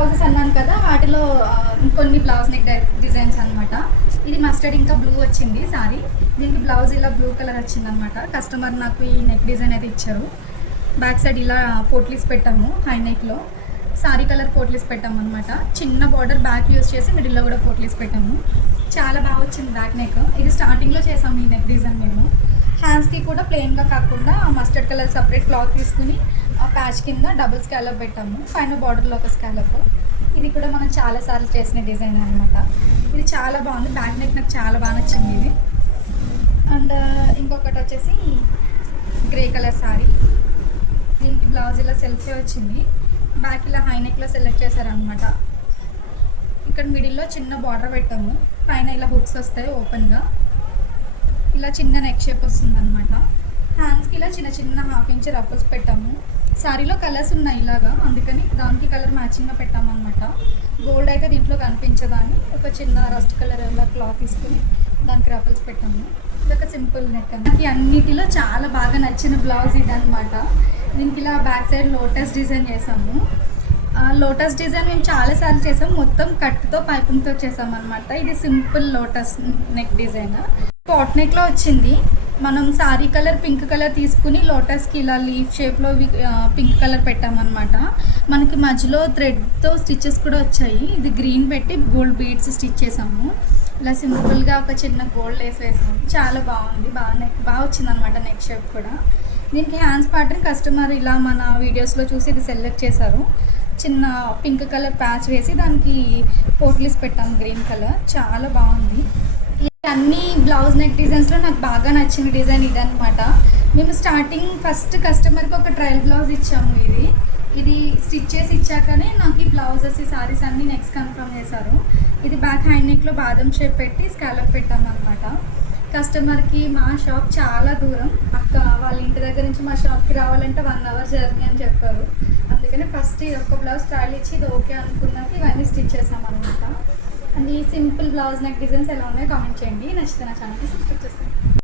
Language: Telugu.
బ్లౌజెస్ అన్నాను కదా, వాటిలో కొన్ని బ్లౌజ్ నెక్ డిజైన్స్ అనమాట. ఇది మస్టర్డ్ ఇంకా బ్లూ వచ్చింది సారీ. దీనికి బ్లౌజ్ ఇలా బ్లూ కలర్ వచ్చిందనమాట. కస్టమర్ నాకు ఈ నెక్ డిజైన్ అయితే ఇచ్చారు. బ్యాక్ సైడ్ ఇలా పోట్లీస్ పెట్టాము, హై నెక్లో సారీ కలర్ పోట్లీస్ పెట్టాము అనమాట. చిన్న బార్డర్ బ్యాక్ యూస్ చేసి మిడిల్లో కూడా పోట్లీస్ పెట్టాము. చాలా బాగా వచ్చింది బ్యాక్ నెక్. ఇది స్టార్టింగ్లో చేసాము ఈ నెక్ డిజైన్ మేము. హ్యాండ్స్కి కూడా ప్లెయిన్గా కాకుండా మస్టర్డ్ కలర్ సపరేట్ క్లాత్ తీసుకుని ఆ ప్యాచ్ కింద డబుల్ స్కాలప్ పెట్టాము, పైన బార్డర్లో ఒక స్కాలప్. ఇది కూడా మనం చాలాసార్లు చేసిన డిజైన్ అనమాట. ఇది చాలా బాగుంది, బ్యాక్ నెక్ నాకు చాలా బాగా నచ్చింది ఇది. అండ్ ఇంకొకటి వచ్చేసి గ్రే కలర్ శారీ. దీనికి బ్లౌజ్ ఇలా సెల్ఫే వచ్చింది, బ్యాక్ ఇలా హై నెక్లో సెలెక్ట్ చేశారనమాట. ఇక్కడ మిడిల్లో చిన్న బార్డర్ పెట్టాము, పైన ఇలా హుక్స్ వస్తాయి ఓపెన్గా. ఇలా చిన్న నెక్ షేప్ వస్తుంది అనమాట. హ్యాండ్స్కి ఇలా చిన్న చిన్న 1/2 ఇంచ్ రఫల్స్ పెట్టాము. శారీలో కలర్స్ ఉన్నాయి ఇలాగా, అందుకని దానికి కలర్ మ్యాచింగ్గా పెట్టాము అనమాట. గోల్డ్ అయితే దీంట్లో కనిపించదని ఒక చిన్న రస్ట్ కలర్ ఇలా క్లాత్ తీసుకుని దానికి రఫల్స్ పెట్టాము. ఇది ఒక సింపుల్ నెక్. నాకు అన్నిటిలో చాలా బాగా నచ్చిన బ్లౌజ్ ఇది అనమాట. దీనికి ఇలా బ్యాక్ సైడ్ లోటస్ డిజైన్ చేసాము. లోటస్ డిజైన్ మేము చాలాసార్లు చేసాము, మొత్తం కట్తో పైపింగ్తో చేసాము అనమాట. ఇది simple lotus neck design pot నెక్లో వచ్చింది. మనం సారీ కలర్ పింక్ కలర్ తీసుకుని లోటస్కి ఇలా లీఫ్ షేప్లో పింక్ కలర్ పెట్టామన్నమాట. మనకి మధ్యలో థ్రెడ్తో స్టిచెస్ కూడా వచ్చాయి. ఇది గ్రీన్ పెట్టి గోల్డ్ బీడ్స్ స్టిచ్ చేసాము. ఇలా సింపుల్గా ఒక చిన్న గోల్డ్ లేస్ వేసాము. చాలా బాగుంది, బాగా వచ్చింది అనమాట నెక్ షేప్ కూడా. దీనికి హ్యాండ్స్ ప్యాటర్న్ కస్టమర్ ఇలా మన వీడియోస్లో చూసి ఇది సెలెక్ట్ చేశారు. చిన్న పింక్ కలర్ ప్యాచ్ వేసి దానికి పోట్లీస్ పెట్టాము గ్రీన్ కలర్. చాలా బాగుంది. అన్ని బ్లౌజ్ నెక్ డిజైన్స్లో నాకు బాగా నచ్చిన డిజైన్ ఇదనమాట. మేము స్టార్టింగ్ ఫస్ట్ కస్టమర్కి ఒక ట్రయల్ బ్లౌజ్ ఇచ్చాము. ఇది స్టిచ్ చేసి ఇచ్చాకనే నాకు ఈ బ్లౌజెస్ ఈ సారీస్ అన్నీ నెక్స్ట్ కన్ఫర్మ్ చేశారు. ఇది బ్యాక్ హ్యాండ్ నెక్లో బాదం షేప్ పెట్టి స్కాలప్ పెట్టాము అనమాట. కస్టమర్కి మా షాప్ చాలా దూరం, అక్క వాళ్ళ ఇంటి దగ్గర నుంచి మా షాప్కి రావాలంటే 1 అవర్ జర్నీ అని చెప్పారు. అందుకని ఫస్ట్ ఈ ఒక్క బ్లౌజ్ ట్రయల్ ఇచ్చి ఇది ఓకే అనుకున్నాక ఇవన్నీ స్టిచ్ చేసామన్నమాట. అండ్ ఈ సింపుల్ బ్లౌజ్ నెక్ డిజైన్స్ ఎలా ఉన్నాయో కామెంట్ చేయండి. నచ్చితే నా ఛానల్కి సబ్స్క్రైబ్ చేసుకోండి.